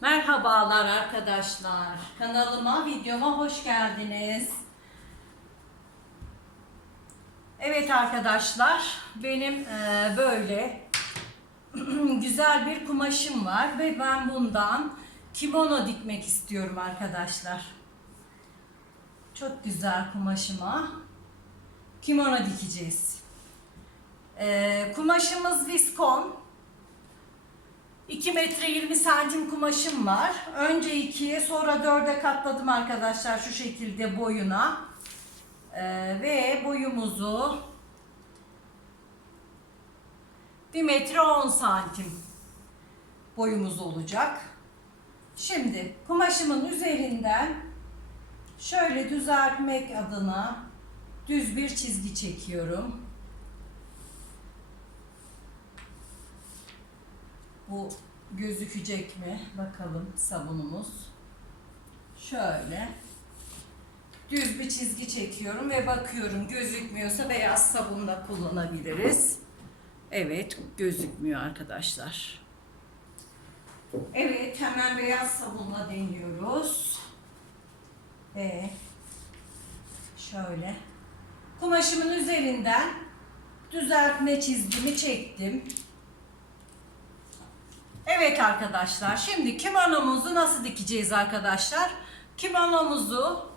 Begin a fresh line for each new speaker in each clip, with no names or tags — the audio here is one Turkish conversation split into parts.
Merhabalar arkadaşlar. Kanalıma, videoma hoş geldiniz. Evet arkadaşlar, benim eee, böyle güzel bir kumaşım var ve ben bundan kimono dikmek istiyorum arkadaşlar. Çok güzel kumaşıma kimono dikeceğiz. Eee, kumaşımız viskon. 2 metre 20 santim kumaşım var. Önce 2'ye sonra 4'e katladım arkadaşlar şu şekilde boyuna. Ee, ve boyumuzu 1 metre 10 santim boyumuz olacak. Şimdi kumaşımın üzerinden şöyle düzeltmek adına düz bir çizgi çekiyorum. Bu gözükecek mi? Bakalım sabunumuz. Şöyle. Düz bir çizgi çekiyorum ve bakıyorum gözükmüyorsa beyaz sabunla kullanabiliriz. Evet gözükmüyor arkadaşlar. Evet hemen beyaz sabunla deniyoruz. Ve şöyle kumaşımın üzerinden düzeltme çizgimi çektim. Evet arkadaşlar şimdi kimonomuzu nasıl dikeceğiz arkadaşlar? Kimonomuzu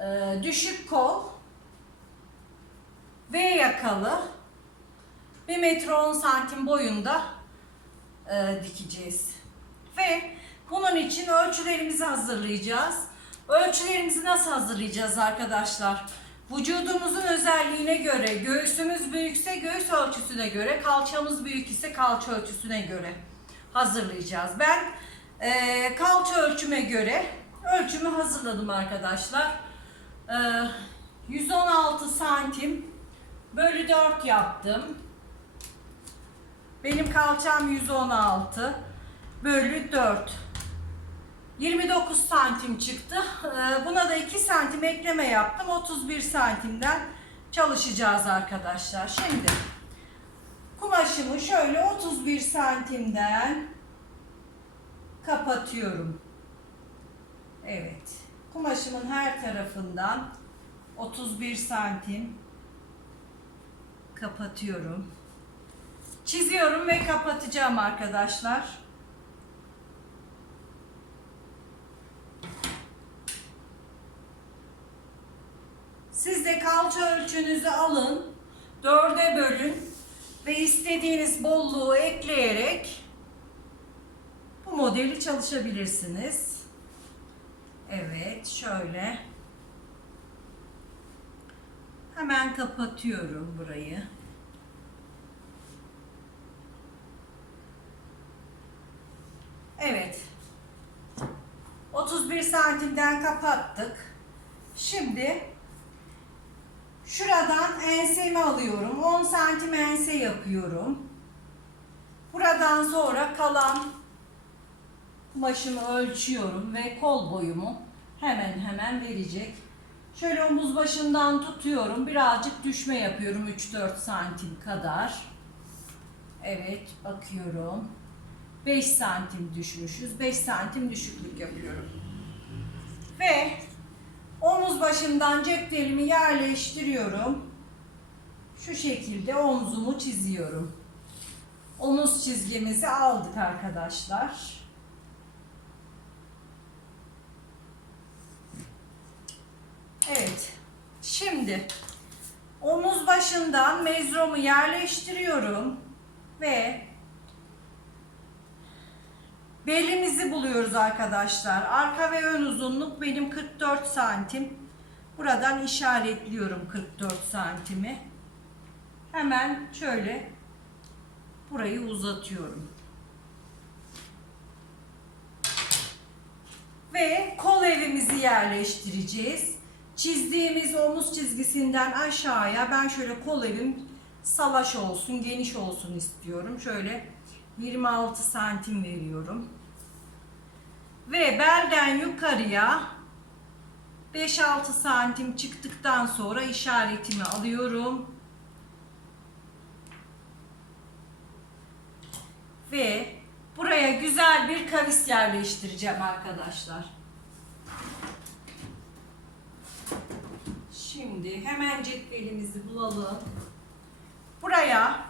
e, düşük kol V yakalı 1 metre 10 santim boyunda e, dikeceğiz. Ve bunun için ölçülerimizi hazırlayacağız. Ölçülerimizi nasıl hazırlayacağız arkadaşlar? Vücudumuzun özelliğine göre, göğsümüz büyükse göğüs ölçüsüne göre, kalçamız büyük ise kalça ölçüsüne göre hazırlayacağız. Ben e, kalça ölçüme göre ölçümü hazırladım arkadaşlar. E, 116 santim bölü 4 yaptım. Benim kalçam 116 bölü 4. 29 santim çıktı. Ee, Buna da 2 santim ekleme yaptım. 31 santimden çalışacağız arkadaşlar. Şimdi kumaşımı şöyle 31 santimden kapatıyorum. Evet. Kumaşımın her tarafından 31 santim kapatıyorum. Çiziyorum ve kapatacağım arkadaşlar. Siz de kalça ölçünüzü alın, dörde bölün ve istediğiniz bolluğu ekleyerek bu modeli çalışabilirsiniz. Evet, şöyle. Hemen kapatıyorum burayı. Evet. 31 santimden kapattık. Şimdi Şuradan ensemi alıyorum. 10 santim ense yapıyorum. Buradan sonra kalan kumaşımı ölçüyorum ve kol boyumu hemen hemen verecek. Şöyle omuz başından tutuyorum. Birazcık düşme yapıyorum 3-4 santim kadar. Evet bakıyorum. 5 santim düşmüşüz. 5 santim düşüklük yapıyorum. Başından ceplerimi yerleştiriyorum. Şu şekilde omzumu çiziyorum. Omuz çizgimizi aldık arkadaşlar. Evet. Şimdi omuz başından mezromu yerleştiriyorum ve Belimizi buluyoruz arkadaşlar. Arka ve ön uzunluk benim 44 santim. Buradan işaretliyorum 44 santimi. Hemen şöyle burayı uzatıyorum. Ve kol evimizi yerleştireceğiz. Çizdiğimiz omuz çizgisinden aşağıya ben şöyle kol evim salaş olsun, geniş olsun istiyorum. Şöyle 26 santim veriyorum. Ve belden yukarıya 5-6 santim çıktıktan sonra işaretimi alıyorum. Ve buraya güzel bir kavis yerleştireceğim arkadaşlar. Şimdi hemen cetvelimizi bulalım. Buraya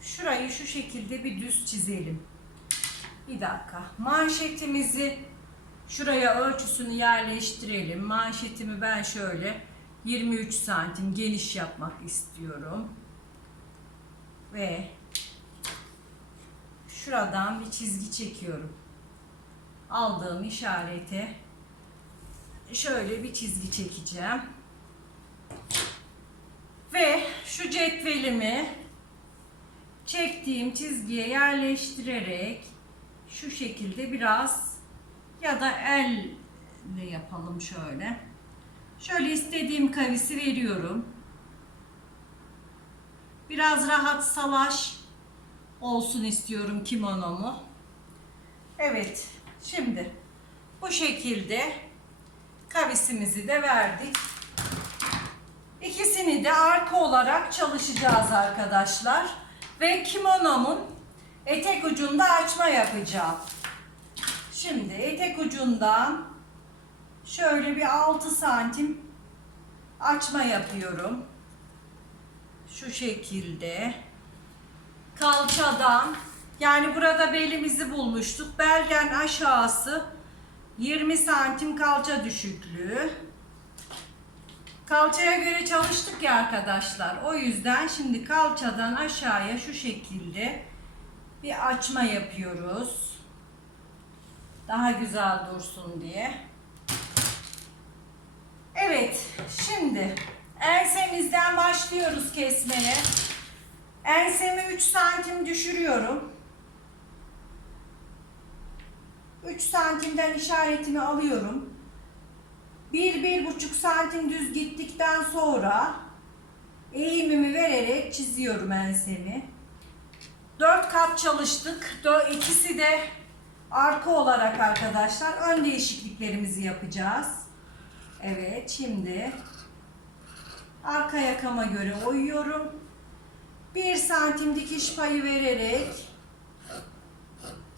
şurayı şu şekilde bir düz çizelim. Bir dakika. Manşetimizi şuraya ölçüsünü yerleştirelim. Manşetimi ben şöyle 23 santim geniş yapmak istiyorum. Ve şuradan bir çizgi çekiyorum. Aldığım işarete şöyle bir çizgi çekeceğim. Ve şu cetvelimi çektiğim çizgiye yerleştirerek şu şekilde biraz ya da elle yapalım şöyle. Şöyle istediğim kavisi veriyorum. Biraz rahat salaş olsun istiyorum kimonomu. Evet, şimdi bu şekilde kavisimizi de verdik. İkisini de arka olarak çalışacağız arkadaşlar. Ve kimonomun etek ucunda açma yapacağım. Şimdi etek ucundan şöyle bir 6 santim açma yapıyorum. Şu şekilde. Kalçadan yani burada belimizi bulmuştuk. Belden aşağısı 20 santim kalça düşüklüğü. Kalçaya göre çalıştık ya arkadaşlar. O yüzden şimdi kalçadan aşağıya şu şekilde bir açma yapıyoruz. Daha güzel dursun diye. Evet, şimdi ensemizden başlıyoruz kesmeye. Ensemi 3 santim düşürüyorum. 3 santimden işaretimi alıyorum. 1-1,5 santim düz gittikten sonra eğimimi vererek çiziyorum ensemi. 4 kat çalıştık. İkisi de arka olarak arkadaşlar ön değişikliklerimizi yapacağız. Evet şimdi arka yakama göre oyuyorum. 1 santim dikiş payı vererek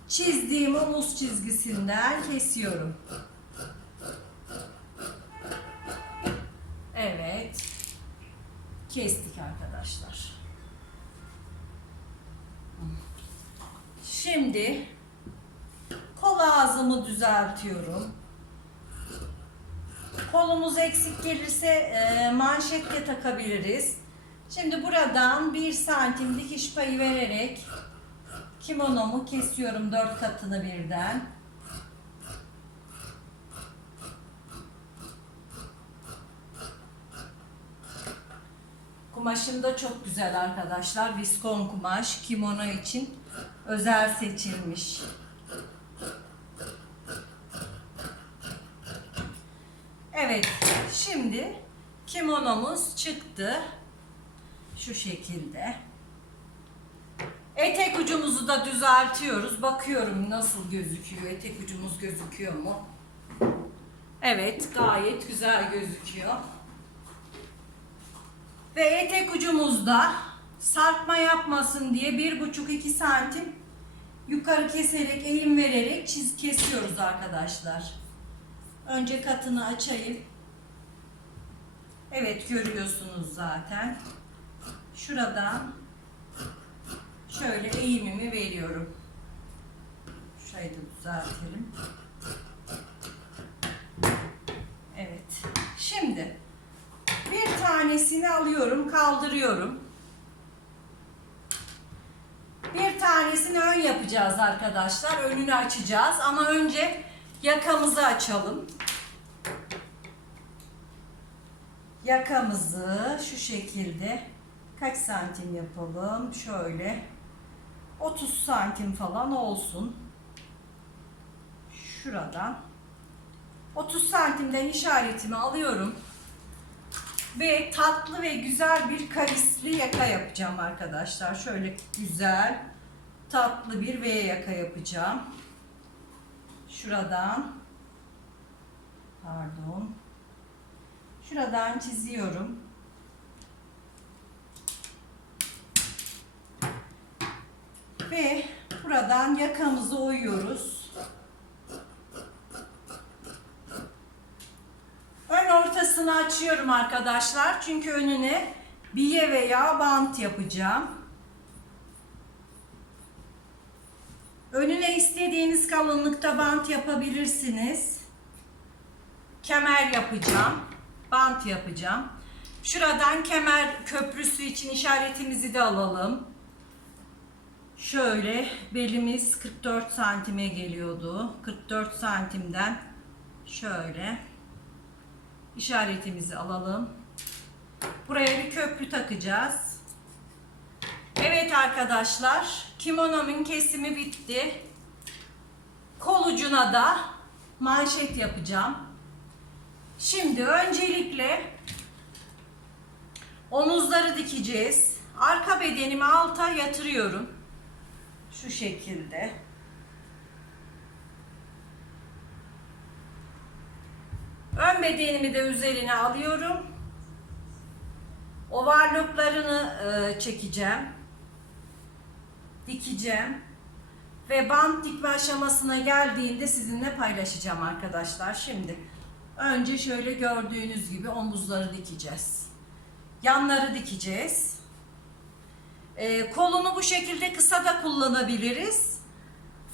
çizdiğim omuz çizgisinden kesiyorum. Evet. Kestik arkadaşlar. Şimdi kol ağzımı düzeltiyorum. Kolumuz eksik gelirse e, manşetle takabiliriz. Şimdi buradan 1 santim dikiş payı vererek kimonomu kesiyorum dört katını birden. Kumaşım da çok güzel arkadaşlar. Viskon kumaş kimono için özel seçilmiş. Evet, şimdi kimonomuz çıktı. Şu şekilde. Etek ucumuzu da düzeltiyoruz. Bakıyorum nasıl gözüküyor. Etek ucumuz gözüküyor mu? Evet, gayet güzel gözüküyor. Ve etek ucumuzda sarkma yapmasın diye 1,5-2 santim yukarı keserek, eğim vererek çiz kesiyoruz arkadaşlar. Önce katını açayım. Evet görüyorsunuz zaten. Şuradan şöyle eğimimi veriyorum. Şurayı da düzeltelim. Evet. Şimdi bir tanesini alıyorum, kaldırıyorum. Bir tanesini ön yapacağız arkadaşlar. Önünü açacağız ama önce yakamızı açalım. Yakamızı şu şekilde kaç santim yapalım? Şöyle 30 santim falan olsun. Şuradan 30 santimden işaretimi alıyorum. Ve tatlı ve güzel bir kavisli yaka yapacağım arkadaşlar. Şöyle güzel tatlı bir V yaka yapacağım. Şuradan pardon. Şuradan çiziyorum. Ve buradan yakamızı oyuyoruz. Ön ortasını açıyorum arkadaşlar. Çünkü önüne biye veya bant yapacağım. Önüne istediğiniz kalınlıkta bant yapabilirsiniz. Kemer yapacağım. Bant yapacağım. Şuradan kemer köprüsü için işaretimizi de alalım. Şöyle belimiz 44 santime geliyordu. 44 santimden şöyle işaretimizi alalım. Buraya bir köprü takacağız. Evet arkadaşlar, kimonomun kesimi bitti. Kol ucuna da manşet yapacağım. Şimdi öncelikle omuzları dikeceğiz. Arka bedenimi alta yatırıyorum. Şu şekilde. Ön bedenimi de üzerine alıyorum. Overlocklarını e, çekeceğim. Dikeceğim. Ve bant dikme aşamasına geldiğinde sizinle paylaşacağım arkadaşlar. Şimdi önce şöyle gördüğünüz gibi omuzları dikeceğiz. Yanları dikeceğiz. E, kolunu bu şekilde kısa da kullanabiliriz.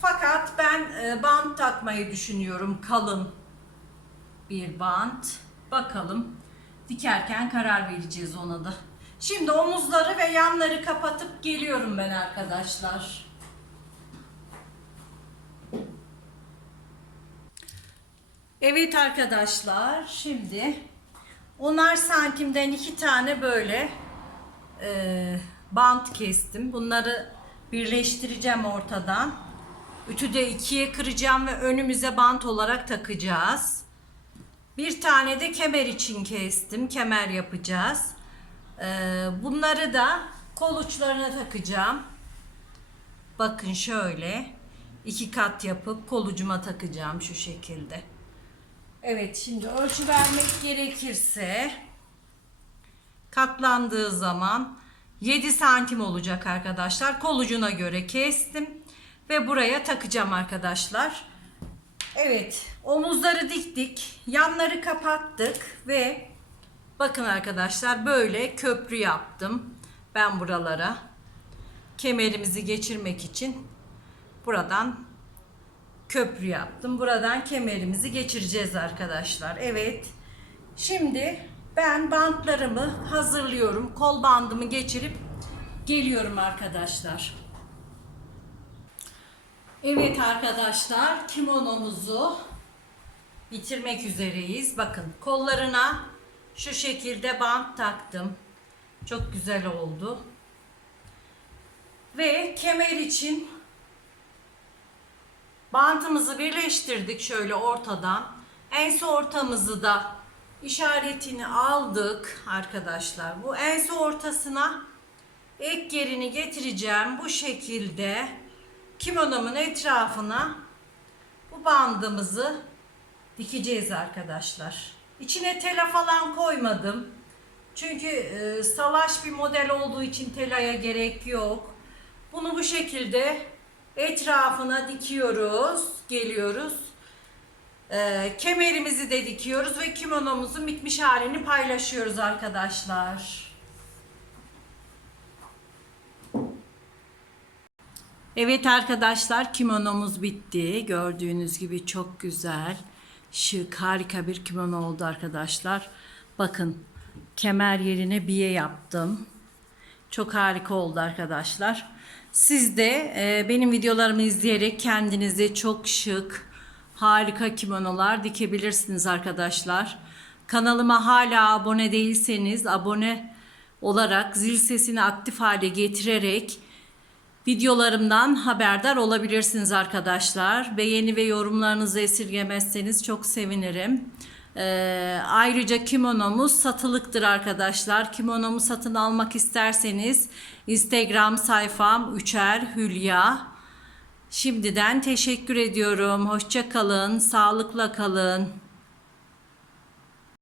Fakat ben e, bant takmayı düşünüyorum. Kalın bir bant. Bakalım dikerken karar vereceğiz ona da. Şimdi omuzları ve yanları kapatıp geliyorum ben arkadaşlar. Evet arkadaşlar şimdi onar santimden iki tane böyle e, bant kestim. Bunları birleştireceğim ortadan. Ütü de ikiye kıracağım ve önümüze bant olarak takacağız. Bir tane de kemer için kestim. Kemer yapacağız. Ee, bunları da kol uçlarına takacağım. Bakın şöyle iki kat yapıp kol ucuma takacağım şu şekilde. Evet şimdi ölçü vermek gerekirse katlandığı zaman 7 santim olacak arkadaşlar. Kol ucuna göre kestim ve buraya takacağım arkadaşlar. Evet, omuzları diktik, yanları kapattık ve bakın arkadaşlar böyle köprü yaptım ben buralara. Kemerimizi geçirmek için buradan köprü yaptım. Buradan kemerimizi geçireceğiz arkadaşlar. Evet. Şimdi ben bantlarımı hazırlıyorum. Kol bandımı geçirip geliyorum arkadaşlar. Evet arkadaşlar kimonomuzu bitirmek üzereyiz. Bakın kollarına şu şekilde bant taktım. Çok güzel oldu. Ve kemer için bantımızı birleştirdik şöyle ortadan. Ense ortamızı da işaretini aldık arkadaşlar. Bu ense ortasına ek yerini getireceğim bu şekilde kimonomun etrafına bu bandımızı dikeceğiz arkadaşlar. İçine tela falan koymadım. Çünkü e, salaş bir model olduğu için telaya gerek yok. Bunu bu şekilde etrafına dikiyoruz, geliyoruz. E, kemerimizi de dikiyoruz ve kimonomuzun bitmiş halini paylaşıyoruz arkadaşlar. Evet arkadaşlar kimonomuz bitti. Gördüğünüz gibi çok güzel, şık, harika bir kimono oldu arkadaşlar. Bakın kemer yerine biye yaptım. Çok harika oldu arkadaşlar. Siz de e, benim videolarımı izleyerek kendinize çok şık, harika kimonolar dikebilirsiniz arkadaşlar. Kanalıma hala abone değilseniz abone olarak zil sesini aktif hale getirerek Videolarımdan haberdar olabilirsiniz arkadaşlar. Beğeni ve yorumlarınızı esirgemezseniz çok sevinirim. Ee, ayrıca kimonomuz satılıktır arkadaşlar. Kimonomu satın almak isterseniz Instagram sayfam Üçer Hülya. Şimdiden teşekkür ediyorum. Hoşça kalın, sağlıkla kalın.